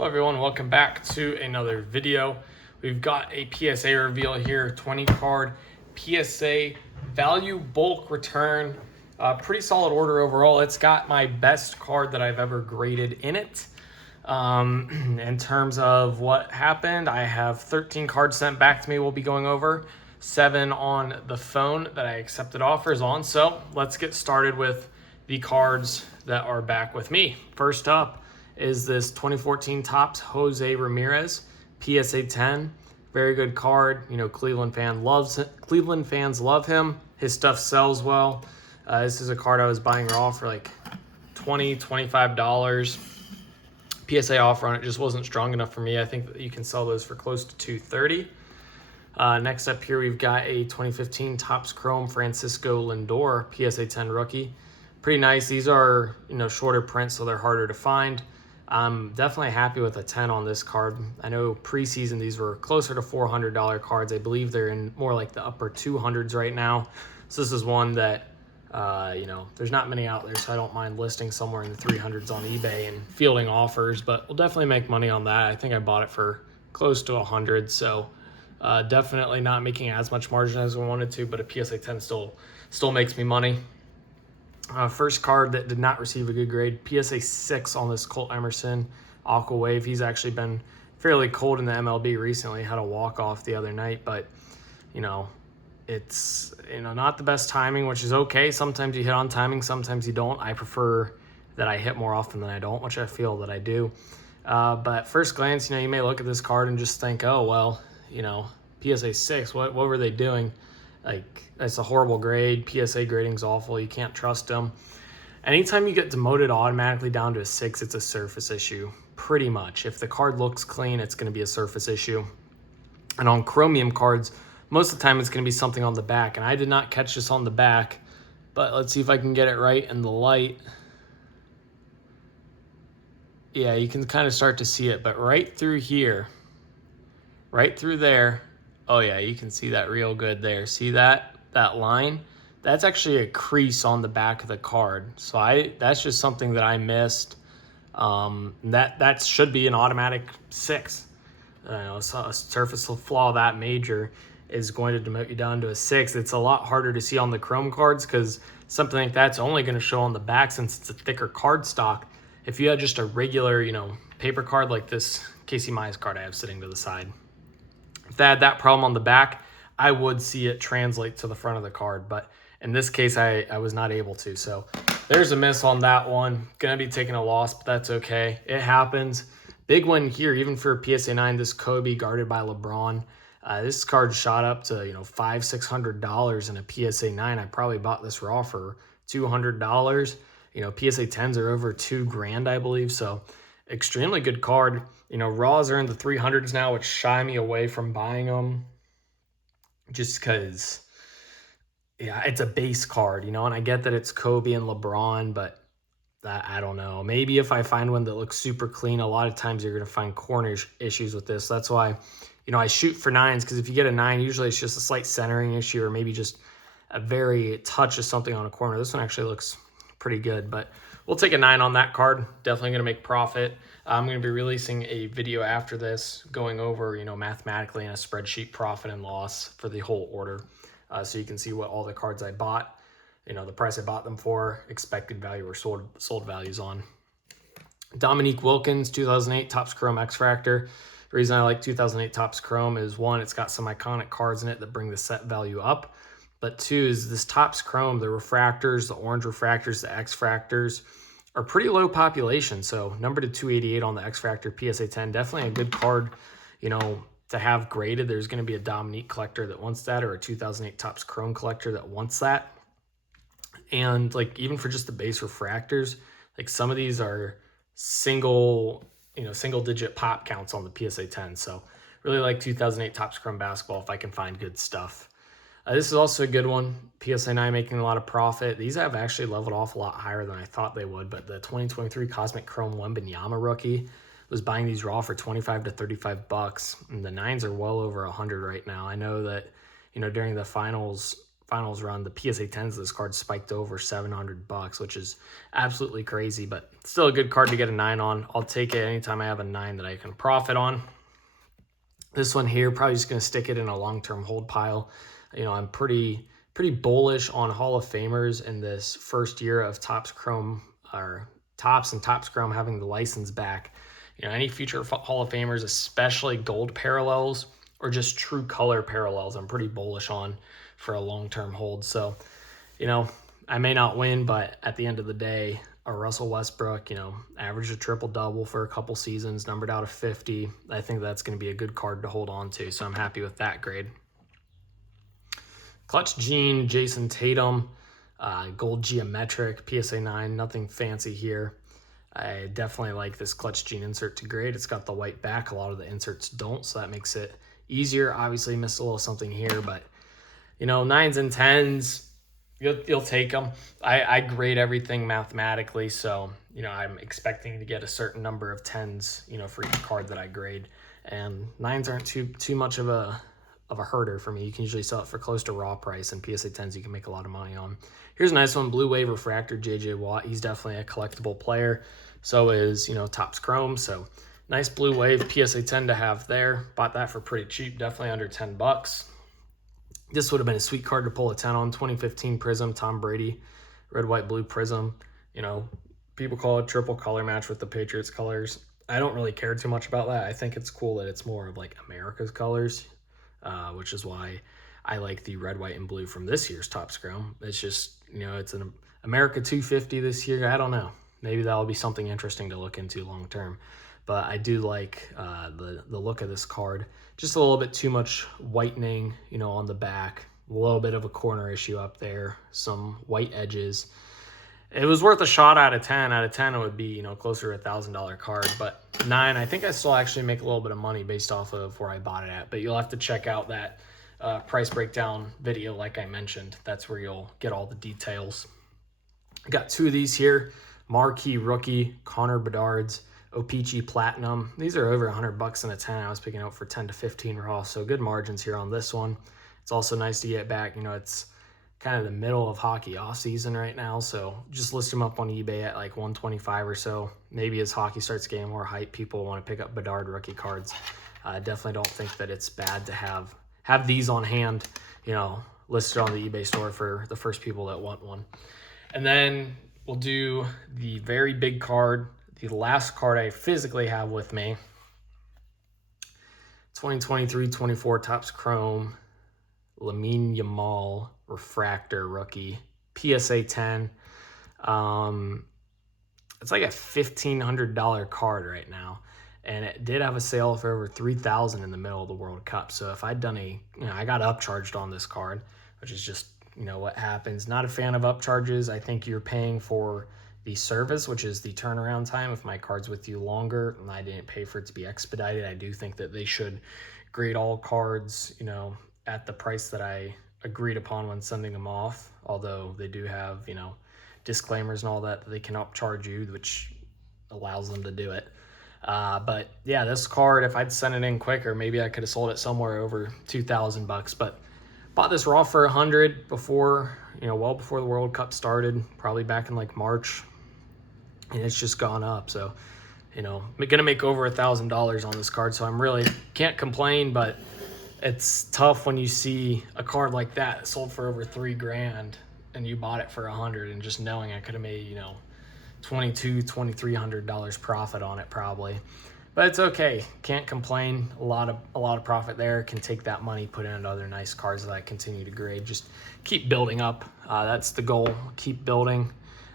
Hello everyone, welcome back to another video. We've got a PSA reveal here, 20 card PSA value bulk return. Pretty solid order overall. It's got my best card that I've ever graded in it. In terms of what happened, I have 13 cards sent back to me we'll be going over, 7 on the phone that I accepted offers on. So let's get started with the cards that are back with me. First up is this 2014 Topps Jose Ramirez PSA 10. Very good card. You know, Cleveland fans love him. His stuff sells well. This is a card I was buying raw for like $20, $25. PSA offer on it just wasn't strong enough for me. I think that you can sell those for close to $230. Next up here, we've got a 2015 Topps Chrome Francisco Lindor PSA 10 rookie. Pretty nice. These are, shorter prints, so they're harder to find. I'm definitely happy with a 10 on this card. I know preseason these were closer to $400 cards. I believe they're in more like the upper 200s right now. So this is one that, there's not many out there, so I don't mind listing somewhere in the 300s on eBay and fielding offers, but we'll definitely make money on that. I think I bought it for close to 100, so definitely not making as much margin as I wanted to, but a PSA 10 still makes me money. First card that did not receive a good grade, PSA 6 on this Colt Emerson Aqua Wave. He's actually been fairly cold in the MLB recently. Had a walk-off the other night, but, it's, not the best timing, which is okay. Sometimes you hit on timing, sometimes you don't. I prefer that I hit more often than I don't, which I feel that I do. But at first glance, you may look at this card and just think, oh, well, PSA 6, what were they doing? Like, it's a horrible grade. PSA grading's awful. You can't trust them. Anytime you get demoted automatically down to a 6, it's a surface issue, pretty much. If the card looks clean, it's going to be a surface issue. And on chromium cards, most of the time it's going to be something on the back. And I did not catch this on the back, but let's see if I can get it right in the light. Yeah, you can kind of start to see it, but right through here, right through there, oh yeah, you can see that real good there. See that line? That's actually a crease on the back of the card. So that's just something that I missed. That should be an automatic 6. So a surface flaw that major is going to demote you down to a 6. It's a lot harder to see on the chrome cards because something like that's only going to show on the back since it's a thicker card stock. If you had just a regular, paper card like this Casey Mize card I have sitting to the side, if they had that problem on the back, I would see it translate to the front of the card. But in this case, I was not able to. So there's a miss on that one. Going to be taking a loss, but that's okay. It happens. Big win here, even for a PSA 9, this Kobe guarded by LeBron. This card shot up to, $500-600 in a PSA 9. I probably bought this raw for $200. PSA 10s are over $2,000, I believe. So extremely good card. Raws are in the 300s now, which shy me away from buying them just because, yeah, it's a base card, and I get that it's Kobe and LeBron, but I don't know. Maybe if I find one that looks super clean, a lot of times you're going to find corner issues with this. That's why, I shoot for 9s, because if you get a 9, usually it's just a slight centering issue or maybe just a very touch of something on a corner. This one actually looks pretty good, but we'll take a 9 on that card. Definitely going to make profit. I'm going to be releasing a video after this going over, mathematically in a spreadsheet profit and loss for the whole order. So you can see what all the cards I bought, the price I bought them for, expected value or sold values on. Dominique Wilkins, 2008 Topps Chrome X-Fractor. The reason I like 2008 Topps Chrome is, 1, it's got some iconic cards in it that bring the set value up. But 2 is this Topps Chrome, the refractors, the orange refractors, the X-Fractors are pretty low population. So number to 288 on the X-Fractor PSA 10, definitely a good card, to have graded. There's going to be a Dominique collector that wants that, or a 2008 Topps Chrome collector that wants that. And like, even for just the base refractors, like some of these are single digit pop counts on the PSA 10. So really like 2008 Topps Chrome basketball if I can find good stuff. This is also a good one. PSA 9 making a lot of profit. These have actually leveled off a lot higher than I thought they would, but the 2023 Cosmic Chrome Wembanyama rookie was buying these raw for $25 to $35, and the 9s are well over 100 right now. I know that, during the finals finals run, the PSA 10s of this card spiked over $700, which is absolutely crazy, but still a good card to get a 9 on. I'll take it anytime I have a 9 that I can profit on. This one here, probably just going to stick it in a long-term hold pile. You know, I'm pretty bullish on Hall of Famers in this first year of Topps Chrome, or Topps and Topps Chrome having the license back. You know, any future Hall of Famers, especially gold parallels or just true color parallels, I'm pretty bullish on for a long-term hold. So, you know, I may not win, but at the end of the day, a Russell Westbrook, you know, averaged a triple-double for a couple seasons, numbered out of 50. I think that's going to be a good card to hold on to, so I'm happy with that grade. Clutch Gene, Jason Tatum, gold geometric, PSA 9, nothing fancy here. I definitely like this Clutch Gene insert to grade. It's got the white back. A lot of the inserts don't, so that makes it easier. Obviously, missed a little something here, but, you know, 9s and 10s, you'll take them. I grade everything mathematically, so, you know, I'm expecting to get a certain number of 10s, you know, for each card that I grade. And 9s aren't too much of a herder for me. You can usually sell it for close to raw price, and PSA 10s you can make a lot of money on. Here's a nice one, Blue Wave Refractor, JJ Watt. He's definitely a collectible player. So is, you know, Topps Chrome. So nice Blue Wave PSA 10 to have there. Bought that for pretty cheap, definitely under $10. This would have been a sweet card to pull a 10 on. 2015 Prism, Tom Brady, red, white, blue Prism. You know, people call it triple color match with the Patriots colors. I don't really care too much about that. I think it's cool that it's more of like America's colors, which is why I like the red, white, and blue from this year's Topps Chrome. It's just, you know, it's an America 250 this year. I don't know. Maybe that'll be something interesting to look into long term. But I do like the look of this card. Just a little bit too much whitening, you know, on the back. A little bit of a corner issue up there. Some white edges. It was worth a shot out of 10. Out of 10, it would be, you know, closer to $1,000 card. But 9, I think I still actually make a little bit of money based off of where I bought it at. But you'll have to check out that price breakdown video like I mentioned. That's where you'll get all the details. I got 2 of these here. Marquee Rookie, Connor Bedard's, O-Pee-Chee Platinum. These are over $100 in a 10. I was picking out for 10 to 15 raw, so good margins here on this one. It's also nice to get back. You know, it's kind of the middle of hockey off season right now, so just list them up on eBay at like 125 or so. Maybe as hockey starts getting more hype, people want to pick up Bedard rookie cards. I definitely don't think that it's bad to have these on hand, you know, listed on the eBay store for the first people that want one. And then we'll do the very big card, the last card I physically have with me. 2023-24 Topps Chrome, Lamine Yamal Refractor Rookie, PSA 10. It's like a $1,500 card right now. And it did have a sale for over $3,000 in the middle of the World Cup. So if I'd done I got upcharged on this card, which is just, you know, what happens. Not a fan of upcharges. I think you're paying for the service, which is the turnaround time. If my card's with you longer and I didn't pay for it to be expedited, I do think that they should grade all cards, you know, at the price that I agreed upon when sending them off. Although they do have, you know, disclaimers and all that they can upcharge you, which allows them to do it. But yeah, this card, if I'd sent it in quicker, maybe I could have sold it somewhere over $2,000. But bought this raw for $100 before, you know, well before the World Cup started, probably back in like March, and it's just gone up. So, you know, I'm gonna make over $1,000 on this card, so I'm really can't complain. But it's tough when you see a card like that sold for over $3,000 and you bought it for $100, and just knowing I could have made, you know, $2,300 profit on it probably. But it's okay, can't complain. A lot of profit there. Can take that money, put it into other nice cards that I continue to grade. Just keep building up. That's the goal. Keep building.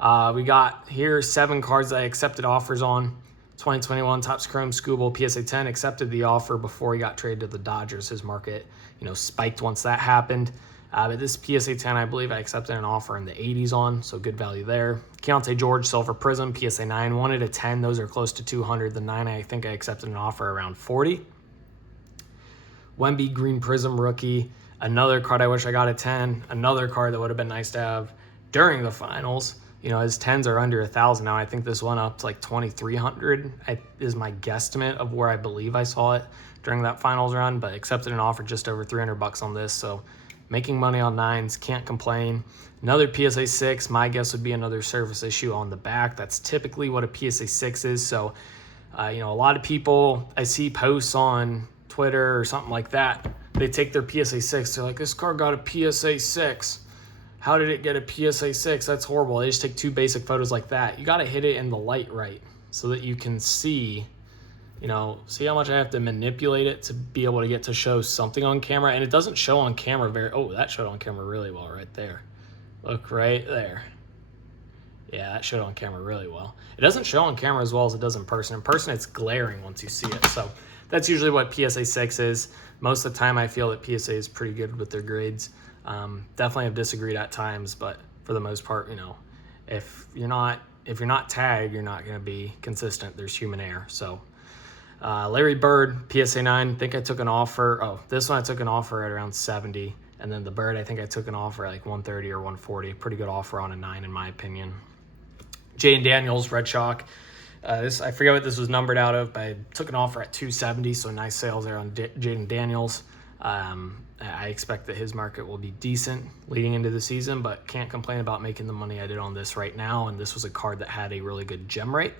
We got here 7 cards that I accepted offers on. 2021 Topps Chrome Scooble PSA 10 accepted the offer before he got traded to the Dodgers. His market, you know, spiked once that happened. But this PSA 10, I believe I accepted an offer in the 80s on, so good value there. Keontae George Silver Prism PSA 9, wanted a 10. Those are close to 200. The 9, I think I accepted an offer around 40. Wemby Green Prism Rookie, another card I wish I got a 10. Another card that would have been nice to have during the finals. You know, his 10s are under 1,000 now. I think this one up to like 2,300 is my guesstimate of where I believe I saw it during that finals run, but accepted an offer just over $300 on this. So making money on 9s, can't complain. Another PSA 6, my guess would be another surface issue on the back. That's typically what a PSA 6 is. So, you know, a lot of people, I see posts on Twitter or something like that, they take their PSA 6, they're like, this car got a PSA 6. How did it get a PSA 6? That's horrible. They just take 2 basic photos like that. You got to hit it in the light right so that you can see, you know, see how much I have to manipulate it to be able to get to show something on camera. And it doesn't show on camera very, oh, that showed on camera really well right there. Look right there. Yeah, that showed on camera really well. It doesn't show on camera as well as it does in person. In person, it's glaring once you see it. So that's usually what PSA 6 is. Most of the time, I feel that PSA is pretty good with their grades. Definitely have disagreed at times, but for the most part, you know, if you're not tagged, you're not going to be consistent. There's human error. So Larry Bird, PSA 9, I think I took an offer. Oh, this one I took an offer at around 70. And then the Bird, I think I took an offer at like 130 or 140. Pretty good offer on a 9 in my opinion. Jaden Daniels, Red Shock. This, I forget what this was numbered out of, but I took an offer at 270, so nice sales there on Jaden Daniels. I expect that his market will be decent leading into the season, but can't complain about making the money I did on this right now. And this was a card that had a really good gem rate.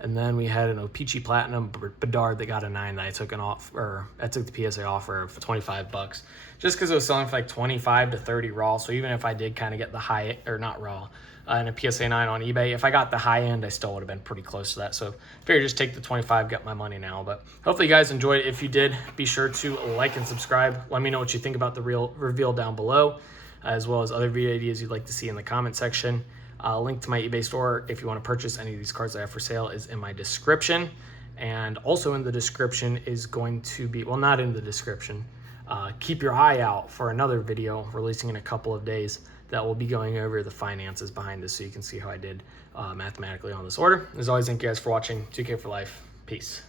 And then we had an O-Pee-Chee Platinum Bedard that got a 9 that I took I took the PSA offer of $25 just because it was selling for like 25 to 30 raw. So even if I did kind of get the high, or not raw, and a PSA 9 on eBay, if I got the high end, I still would have been pretty close to that. So figure just take the 25, get my money now. But hopefully you guys enjoyed it. If you did, be sure to like and subscribe. Let me know what you think about the real reveal down below, as well as other video ideas you'd like to see in the comment section. Link to my eBay store if you want to purchase any of these cards I have for sale is in my description. And also in the description is going to be, well, not in the description, keep your eye out for another video releasing in a couple of days that will be going over the finances behind this so you can see how I did mathematically on this order. As always, thank you guys for watching. 2K for life. Peace.